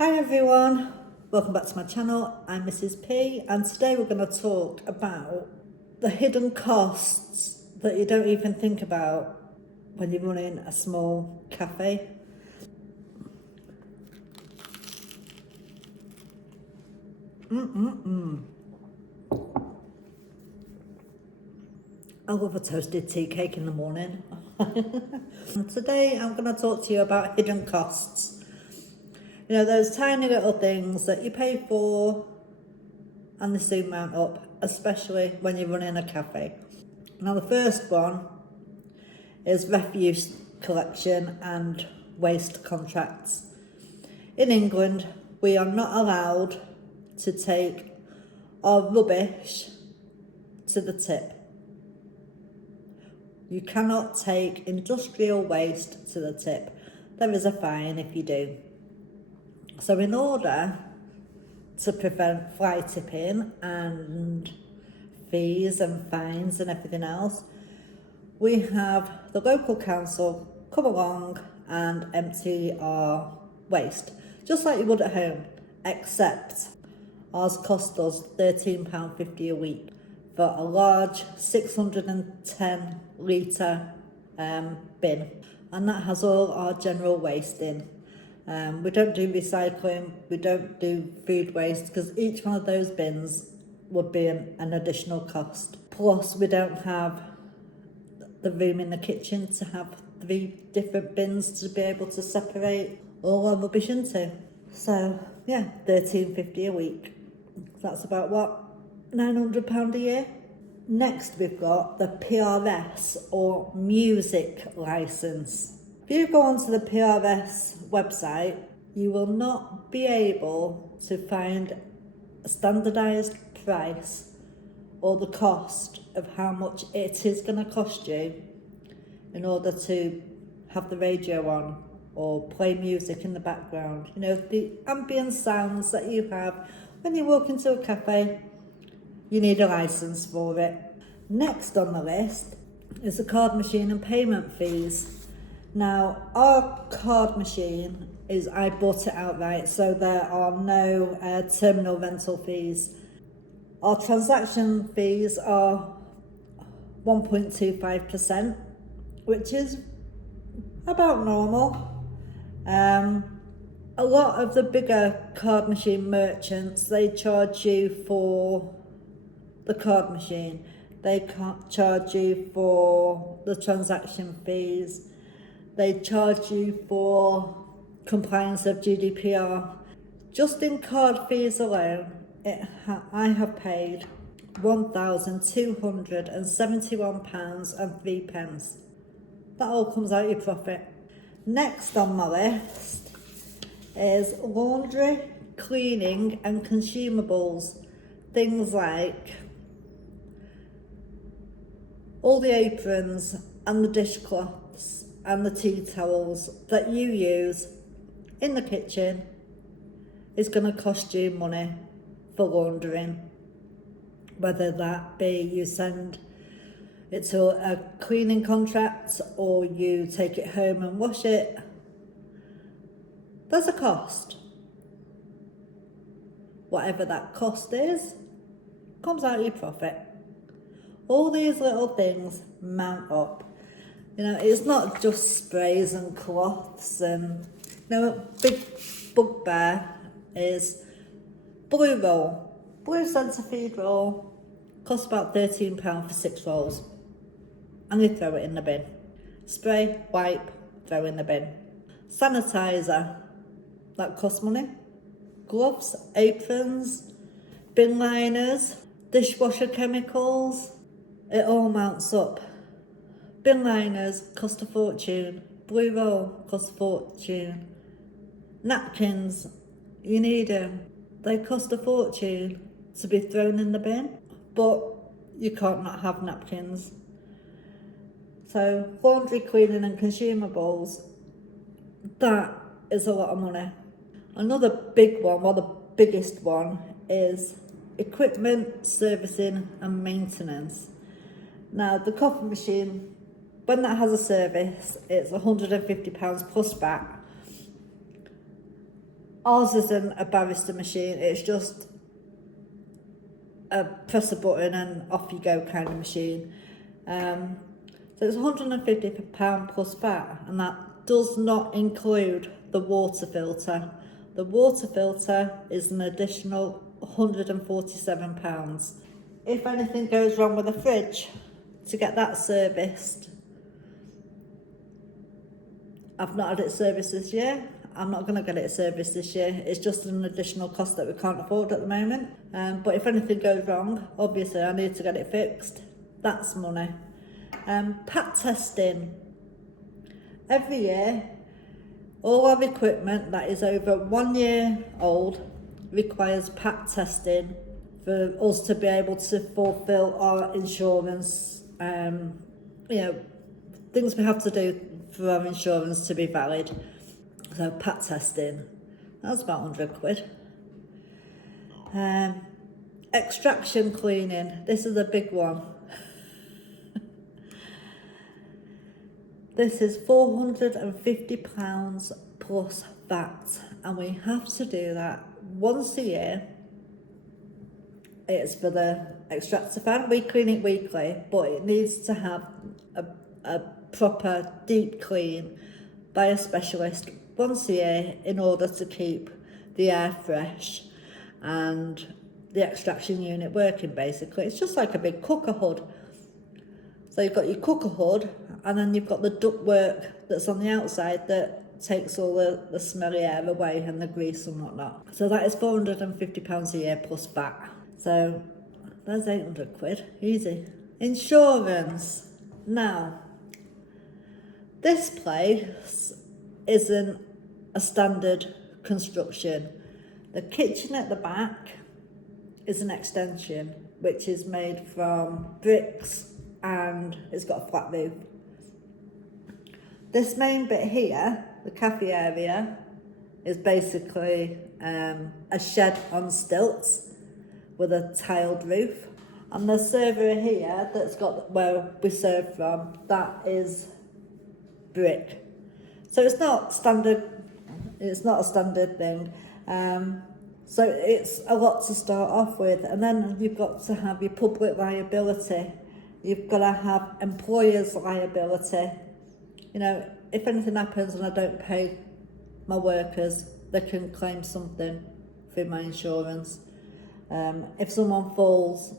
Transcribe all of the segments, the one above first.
Hi everyone, welcome back to my channel. I'm Mrs. P and today we're going to talk about the hidden costs that you don't even think about when you're running a small cafe. I love a toasted tea cake in the morning. And today I'm going to talk to you about hidden costs. You know, those tiny little things that you pay for and they soon mount up, especially when you're running a cafe. Now the first one is refuse collection and waste contracts. In England, we are not allowed to take our rubbish to the tip. You cannot take industrial waste to the tip. There is a fine if you do. So in order to prevent fly tipping and fees and fines and everything else, we have the local council come along and empty our waste, just like you would at home, except ours cost us £13.50 a week for a large 610 litre bin, and that has all our general waste in. We don't do recycling, we don't do food waste, because each one of those bins would be an additional cost. Plus, we don't have the room in the kitchen to have 3 different bins to be able to separate all our rubbish into. So, yeah, £13.50 a week. That's about what? £900 a year? Next, we've got the PRS or music license. If you go onto the PRS website, you will not be able to find a standardised price or the cost of how much it is going to cost you in order to have the radio on or play music in the background. You know, the ambient sounds that you have when you walk into a cafe, you need a licence for it. Next on the list is the card machine and payment fees. Now, our card machine I bought it outright, so there are no terminal rental fees. Our transaction fees are 1.25%, which is about normal. A lot of the bigger card machine merchants, they charge you for the card machine. They can't charge you for the transaction fees. They charge you for compliance of GDPR. Just in card fees alone, I have paid £1,271.03. That all comes out of your profit. Next on my list is laundry, cleaning and consumables. Things like all the aprons and the dishcloths and the tea towels that you use in the kitchen is going to cost you money for laundering. Whether that be you send it to a cleaning contract or you take it home and wash it, there's a cost. Whatever that cost is, comes out of your profit. All these little things mount up. You know, it's not just sprays and cloths and, you know, a big bugbear is blue roll. Blue centrifuge roll costs about £13 for 6 rolls. And you throw it in the bin. Spray, wipe, throw in the bin. Sanitizer, that costs money. Gloves, aprons, bin liners, dishwasher chemicals, it all mounts up. Bin liners cost a fortune. Blue roll costs a fortune. Napkins, you need them. They cost a fortune to be thrown in the bin, but you can't not have napkins. So laundry, cleaning and consumables, that is a lot of money. Another big one, well the biggest one, is equipment, servicing and maintenance. Now the coffee machine, when that has a service, it's £150 plus VAT. Ours isn't a barrister machine, it's just a press a button and off you go kind of machine. So it's £150 plus VAT, and that does not include the water filter. The water filter is an additional £147. If anything goes wrong with the fridge, to get that serviced, I've not had it serviced this year. I'm not going to get it serviced this year. It's just an additional cost that we can't afford at the moment. But if anything goes wrong, obviously I need to get it fixed. That's money. PAT testing. Every year, all our equipment that is over 1 year old requires PAT testing for us to be able to fulfill our insurance, things we have to do for our insurance to be valid. So PAT testing, that's about £100. Extraction cleaning, this is a big one. This is £450 plus VAT, and we have to do that once a year. It's for the extractor fan. We clean it weekly, but it needs to have a proper deep clean by a specialist once a year in order to keep the air fresh and the extraction unit working, basically. It's just like a big cooker hood. So you've got your cooker hood, and then you've got the ductwork that's on the outside that takes all the smelly air away and the grease and whatnot. So that is £450 a year plus VAT. So that's £800, easy. Insurance. Now, this place isn't a standard construction. The kitchen at the back is an extension, which is made from bricks and it's got a flat roof. This main bit here, the cafe area, is basically a shed on stilts with a tiled roof. And the server here that's got where we serve from, that is brick. So it's not standard, it's not a standard thing. So it's a lot to start off with. And then you've got to have your public liability. You've got to have employer's liability. You know, if anything happens and I don't pay my workers, they can claim something through my insurance. If someone falls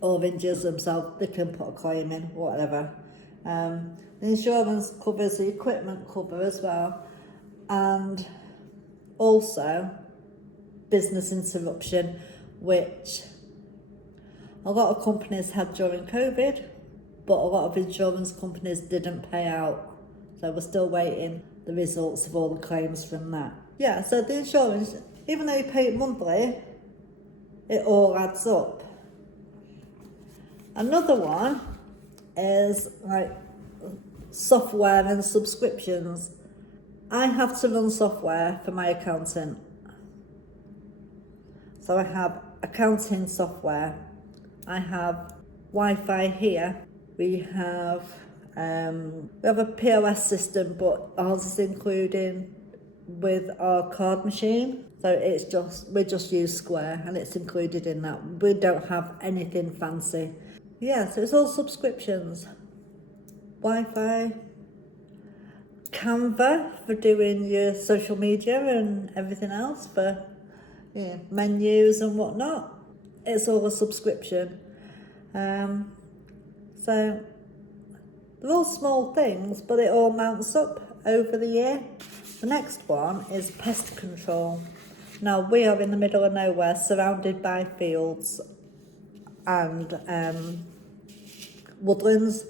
or injures themselves, they can put a claim in, whatever. The insurance covers the equipment cover as well, and also business interruption, which a lot of companies had during COVID, but a lot of insurance companies didn't pay out. So we're still waiting the results of all the claims from that. Yeah, so the insurance, even though you pay it monthly, it all adds up. Another one is like software and subscriptions. I have to run software for my accountant. So I have accounting software. I have Wi-Fi here. We have a POS system, but ours is including with our card machine. So we just use Square and it's included in that. We don't have anything fancy. Yeah, so it's all subscriptions. Wi-Fi, Canva for doing your social media and everything else, for menus and whatnot. It's all a subscription. So they're all small things, but it all mounts up over the year. The next one is pest control. Now, we are in the middle of nowhere, surrounded by fields and woodlands.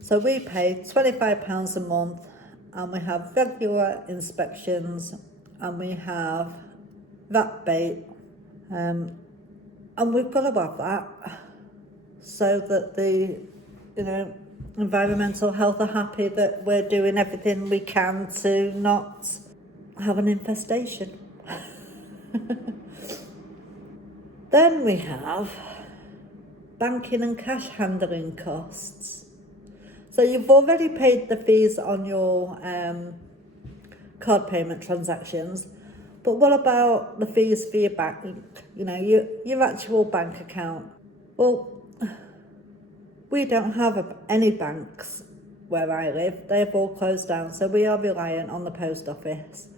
So we pay £25 a month, and we have regular inspections, and we have rat bait, and we've got to have that so that the environmental health are happy that we're doing everything we can to not have an infestation. Then we have banking and cash handling costs. So you've already paid the fees on your card payment transactions. But what about the fees for your bank, your actual bank account? Well, we don't have any banks where I live. They've all closed down, so we are reliant on the post office.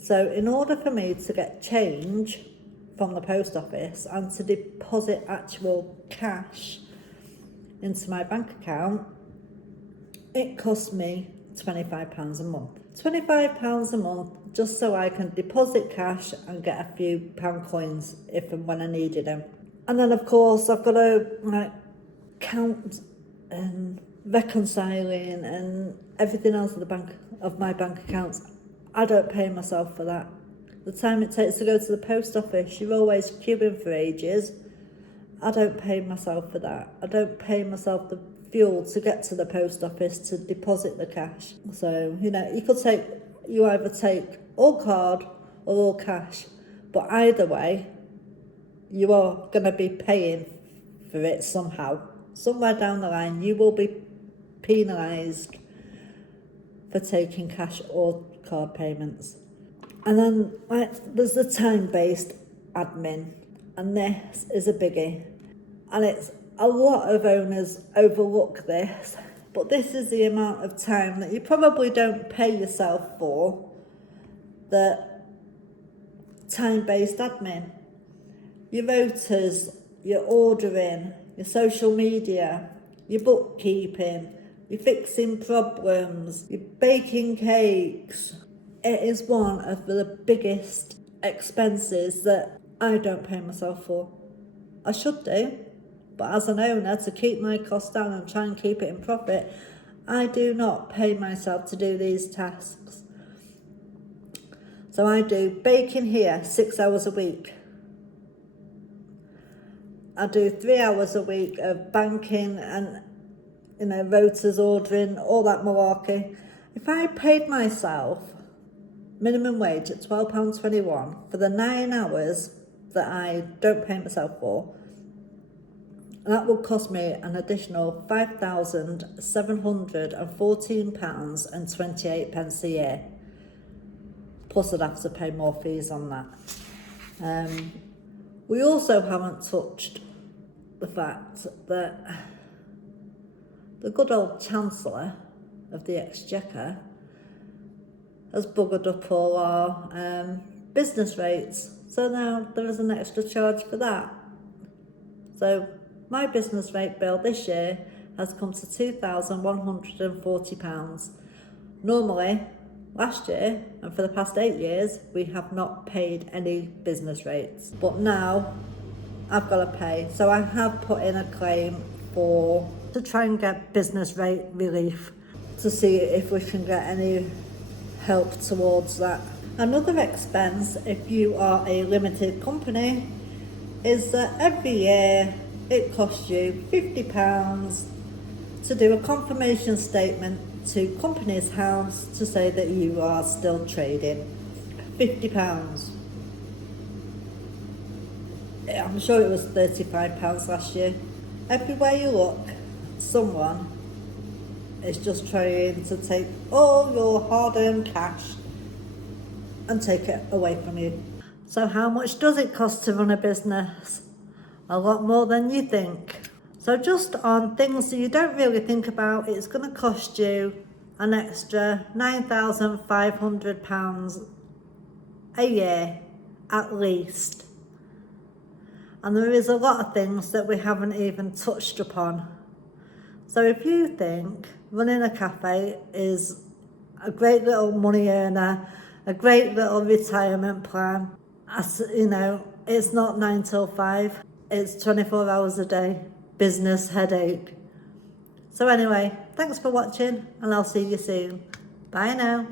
So in order for me to get change from the post office and to deposit actual cash into my bank account, it costs me £25 a month. £25 a month just so I can deposit cash and get a few pound coins if and when I needed them. And then of course I've got to count and reconciling and everything else of my bank accounts. I don't pay myself for that. The time it takes to go to the post office, you're always queuing for ages. I don't pay myself for that. I don't pay myself the fuel to get to the post office to deposit the cash. So, you either take all card or all cash, but either way, you are going to be paying for it somehow. Somewhere down the line, you will be penalised for taking cash or card payments. And then there's the time-based admin, and this is a biggie. And it's a lot of owners overlook this, but this is the amount of time that you probably don't pay yourself for, the time-based admin. Your rotors, your ordering, your social media, your bookkeeping, you're fixing problems, you're baking cakes. It is one of the biggest expenses that I don't pay myself for. I should do, but as an owner, to keep my costs down and try and keep it in profit, I do not pay myself to do these tasks. So I do baking here 6 hours a week. I do 3 hours a week of banking and rotors, ordering, all that malarkey. If I paid myself minimum wage at £12.21 for the 9 hours that I don't pay myself for, that would cost me an additional £5,714.28 a year. Plus I'd have to pay more fees on that. We also haven't touched the fact that the good old Chancellor of the Exchequer has buggered up all our business rates. So now there is an extra charge for that. So my business rate bill this year has come to £2,140. Normally, last year and for the past 8 years, we have not paid any business rates. But now I've got to pay. So I have put in a claim to try and get business rate relief to see if we can get any help towards that. Another expense, if you are a limited company, is that every year it costs you £50 to do a confirmation statement to Companies House to say that you are still trading. £50. I'm sure it was £35 last year. Everywhere you look, someone is just trying to take all your hard-earned cash and take it away from you. So how much does it cost to run a business? A lot more than you think. So just on things that you don't really think about, it's going to cost you an extra £9,500 a year at least. And there is a lot of things that we haven't even touched upon. So if you think running a cafe is a great little money earner, a great little retirement plan, it's not 9 till 5, it's 24 hours a day, business headache. So anyway, thanks for watching and I'll see you soon. Bye now.